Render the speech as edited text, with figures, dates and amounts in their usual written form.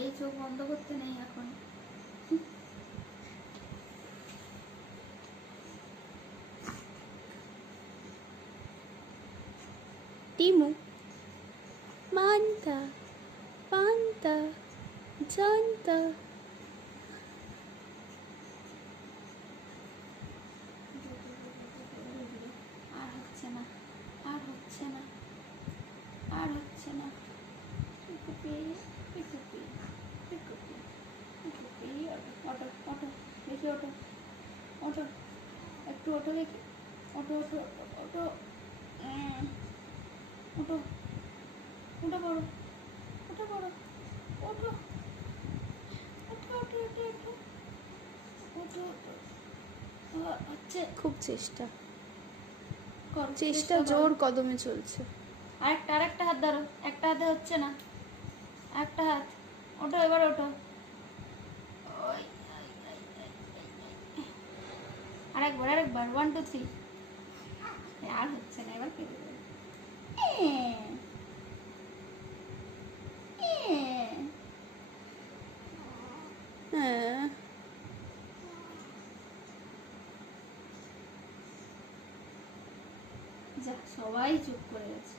এই চোখ বন্ধ করতে নেই এখন। টিমু মানতা পান্তা জানতা। আর হচ্ছে না, আর হচ্ছে না, আর হচ্ছে না। অটো অটো দেখি, অটো অটো একটু অটো দেখি, অটো অটো অটো অটো ওটা বড়, ওটা বড়, ওটো ওটো ওটো ওটো ওটো ওটো হচ্ছে। খুব চেষ্টা কর, চেষ্টা জোর কদমে চলছে। আরেকটা হাত ধরো, একটা হাতে হচ্ছে না, একটা হাত। ওটো এবার ওটো, আরেকবার 1 2 3। আর হচ্ছে না, এবার কেটে দেবে। যা, সবাই চুপ করে গেছে।